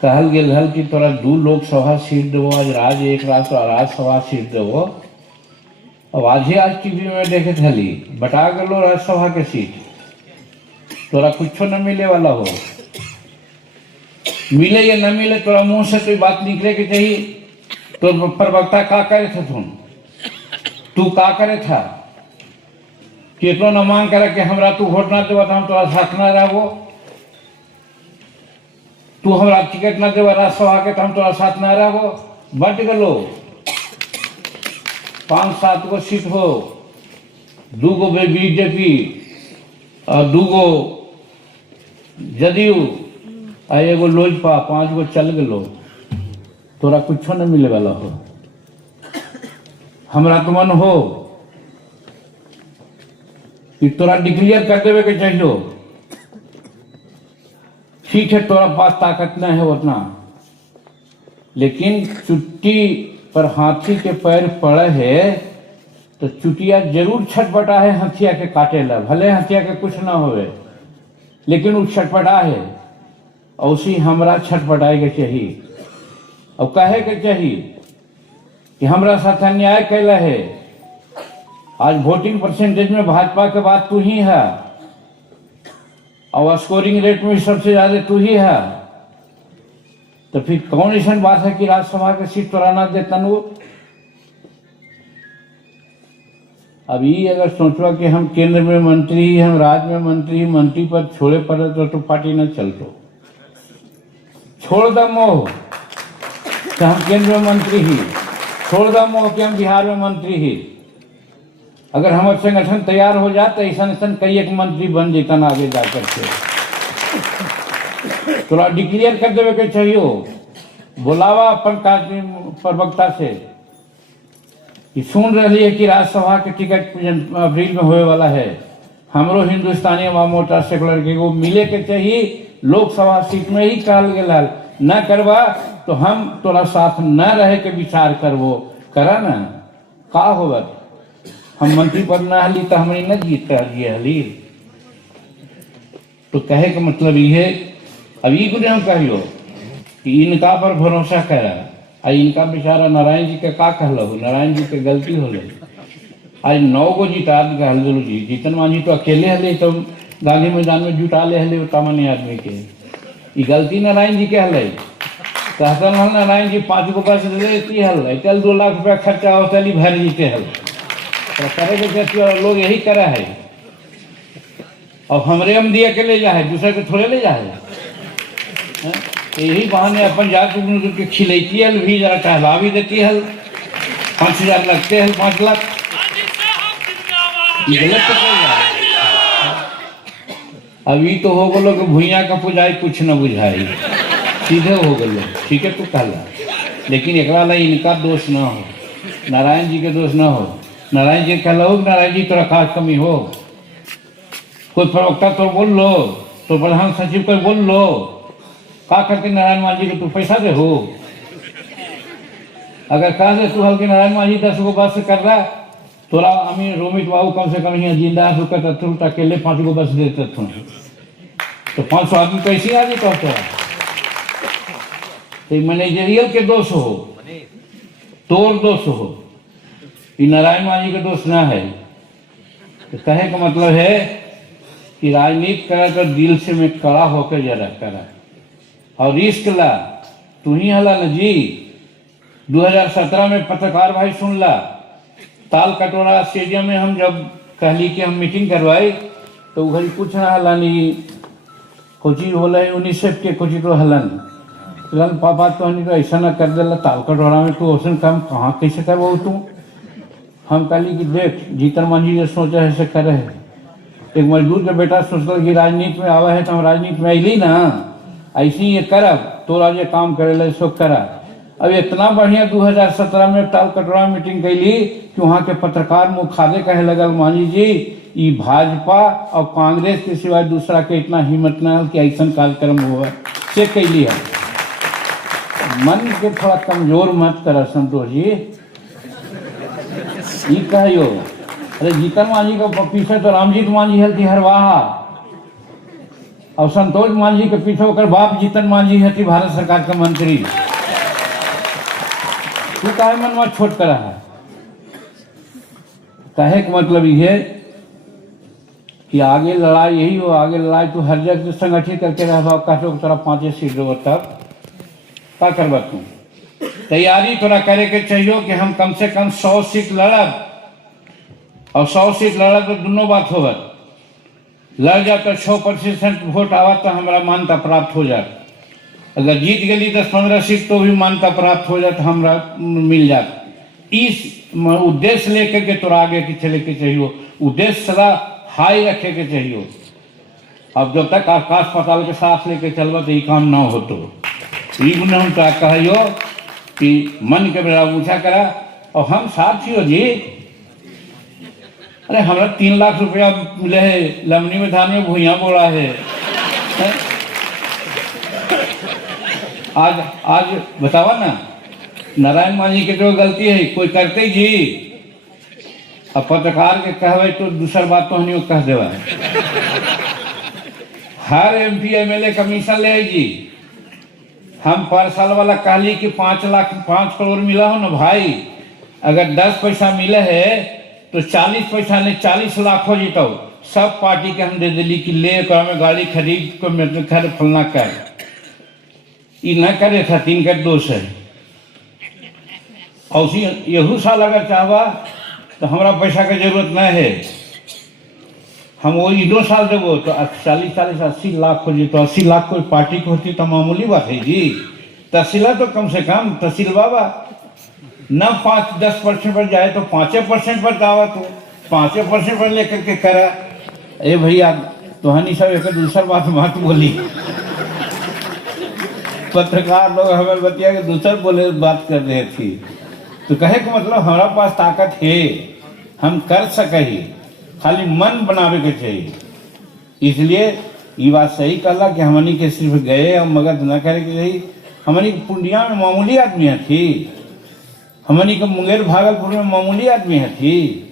कहल गेल हल कि तोरा 2 लोकसभा सीट देवो, आज राज्यसभा सीट देवो। अब आज टीवी में देखे थली बटा गलो राज्यसभा के सीट, तोरा कुछ न मिले वाला हो। मिले या न मिले तोरा मुंह से कोई बात निकले के चाहिए। तो प्रवक्ता का करे थे तू का करे था कि इतना न मांग करे कि हमरा तू वोट ना देवा तो हम तोरा साथ न रहबो, तू हमरा टिकट न देवा राज्यसभा के तो हम तोरा साथ न रहबो। बट गलो 5-7 गो सीट हो, 2 गो बीजेपी और 2 गो जदयू आ 1 गो लोजपा, 5 गो चल गलो, तोरा कुछ न मिले वाला हो। हमरा तो मन हो कि तोरा डिक्लेयर कर देवे के चाहिए। ठीक है तोरा पास ताकत न है उतना, लेकिन चुट्टी पर हाथी के पैर पड़े है तो चुटिया जरूर छटपटा है हथिया के काटे ला। भले हथिया के कुछ ना होवे लेकिन वो छटपटा है, और उसी हमरा छटपटाए के चाहिए और कहे के चाहिए कि हमरा साथ अन्याय कैला है। आज वोटिंग परसेंटेज में भाजपा के बाद तू ही है और स्कोरिंग रेट में सबसे ज्यादा तू ही है, तो फिर कौन ऐसा बात है कि राज्यसभा के सीट तोरा ना देता वो। अभी अगर सोचवा कि हम केंद्र में मंत्री ही, हम राज्य में मंत्री ही, मंत्री पद छोड़े पड़े तो पार्टी न चलतो। छोड़ द मोह कि हम केंद्र में मंत्री ही, छोड़ द मोह कि हम बिहार में मंत्री ही। अगर हमारे संगठन तैयार हो जाता ऐसा कई एक मंत्री बन जाता ना आगे जाकर के। थोड़ा डिक्लेयर कर देवे के चाहिए, बुलावा अपन प्रवक्ता से कि सुन रही है कि राज्यसभा के टिकट अप्रैल में होने वाला है, हमरो हिंदुस्तानी अवाम मोर्चा सेकुलर के वो मिले के चाहिए। लोकसभा सीट में ही कहल गया न करवा तो हम तोरा साथ न रहे के विचार करवो, करा ना का होगा। हम मंत्री पद न हली तो हमें न जीत हली। तो कहे का मतलब ये है, अब ये गुने हम कहियो कि इनका पर भरोसा करा। आ इनका बेचारा नारायण जी के का कहलो, नारायण जी के गलती होले। आज 9 गो जिता कहल जी, जीतन मांझी तो अकेले हले तो गांधी मैदान में जुटा ले हले सामान्य आदमी के। ये गलती नारायण जी के हले। कहतन हल नारायण जी 5 गो बस देती हल, चल 2 लाख रुपया खर्चा होता भर जीते हल। तो करे के लोग यही करा है। और हमरे हम दिया के ले जा है, दूसरे के थोड़े ले जा है। यही बहाने अपन जाके के खिलैती हल, भी जरा टहला भी देती हल। 5,000 लगते हैं, 5 लाख गलत तो अभी तो हो गलो कि भूया का पुजाई कुछ न बुझाई, सीधे हो गलो। ठीक है तू कहला, लेकिन एक इनका दोष ना हो, नारायण जी के दोष ना हो। नारायण जी कहला नारायण जी तोरा खास कमी हो, कोई प्रवक्ता तो बोल लो, तो प्रधान सचिव को बोल लो, का करते नारायण मान जी के तू पैसा दे हो। अगर कहा दे तू हल्के नारायण मान जी 10 गो बस कर रहा तोरा अमीर रोमित बाबू कम से कम यहाँ जिंदा रुकता तुम अकेले 5 गो बस देते तुम, तो 500 आदमी कैसे आ जाता तोरा। तो मैनेजरियल के दोष हो, तोर दोष हो, ये नारायण मान जी के दोष ना है। तो कहे का मतलब है कि राजनीति करा तो दिल से में कड़ा होकर जरा करा और रिस्क ला। तू ही हला न जी 2017 में पत्रकार भाई सुन ला, ताल कटोरा स्टेडियम में हम जब कहली कि हम मीटिंग करवाई तो घड़ी कुछ ना हलानी कोची होला यूनिसेफ के कोची तो हलन पापा तो हनी तो ऐसा ना कर देला ताल कटोरा में तू औसन काम कहाँ कैसे करवाओ तू। हम कहली कि देख जीतन मांझी जो सोचा है से करे है। एक मजदूर का बेटा सोचल कि राजनीति में आवा है तो हम राजनीति में अली ना, ऐसे ही ये करब तोरा जो काम करे सो करा। अब इतना बढ़िया 2017 में ताल कटोरा मीटिंग कैली कि वहाँ के पत्रकार मुखादे कहे लगल मांझी जी ये भाजपा और कांग्रेस के सिवाय दूसरा के इतना हिम्मत न कि ऐसा कार्यक्रम हुआ से कैली है। मन के थोड़ा कमजोर मत कर संतोष जी, ये कहियो। अरे जीतन मांझी का पीछे तो रामजीत मांझी हल्दी हरवाहा और संतोष मांझी के पीछे ओकर बाप जीतन मांझी हती भारत सरकार के मंत्री। तू काहे मनवा छोट करा है? कहे का मतलब ये कि आगे लड़ाई यही हो, आगे लड़ाई तू हर जगह संगठित करके रह, कहते तोरा 5 सीट देव, तब क्या करब तू? तैयारी तोरा करे के चाहिए कि हम कम से कम 100 सीट लड़ब, और 100 सीट लड़ब तो दोनों बात होगा। लड़ जा तो 6% वोट आवा तो हमारा मान्यता प्राप्त हो जाए, अगर जीत गई 10-15 सीट तो भी मान्यता प्राप्त हो जाए, तो हमारा मिल जाए। इस उद्देश्य लेकर के तोरा आगे के चले के चाहिए, उद्देश्य सदा हाई रखे के चाहिए। अब जब तक आकाश पाताल के साथ लेके चलबा तो ये काम ना हो, तो हम तो कहियो कि मन के बेड़ा ऊंचा करा, और हम साथ ही हो जी। अरे हमारा 3 लाख रुपया मिले है, लमनी में धान में भूया बोला है। आज बतावा ना, नारायण मांझी के जो गलती है कोई करते जी, अब पत्रकार के कहवे तो दूसर बात तो हनियो कह देवा। हर MP MLA कमीशन ले जी। हम पर साल वाला कहली कि 5 करोड़ मिला हो ना भाई, अगर 10 पैसा मिले है तो 40 पैसा ने 40 लाख हो जीतो। सब पार्टी के हम दे दिली कि ले में गाड़ी खरीद को मेरे घर फलना कर, ये न करे था, 3 का दोष है। और यहू साल अगर चाहवा तो हमारा पैसा की जरूरत न है, हम वो 2 साल देवो तो 40-80 लाख हो जी। तो 80 लाख कोई पार्टी को होती तो मामूली बात है जी। तहसीला तो कम से कम तहसील बाबा न 5-10% पर जाए तो 5% पर जावा, तो 5% पर लेकर के करा। ए भैया तो हनी सब एक दूसर बात मत बोली। पत्रकार लोग हमें बतिया के दूसर बोले बात कर रहे थी, तो कहे कि मतलब हमारा पास ताकत है, हम कर सके ही, खाली मन बनावे के चाहिए। इसलिए ये बात सही कहला कि हमनी के सिर्फ गए और मगध न करे के चाहिए। हमनी के पूर्णिया में मामूली आदमी है थी, हमनी के मुंगेर भागलपुर में मामूली आदमी है थी।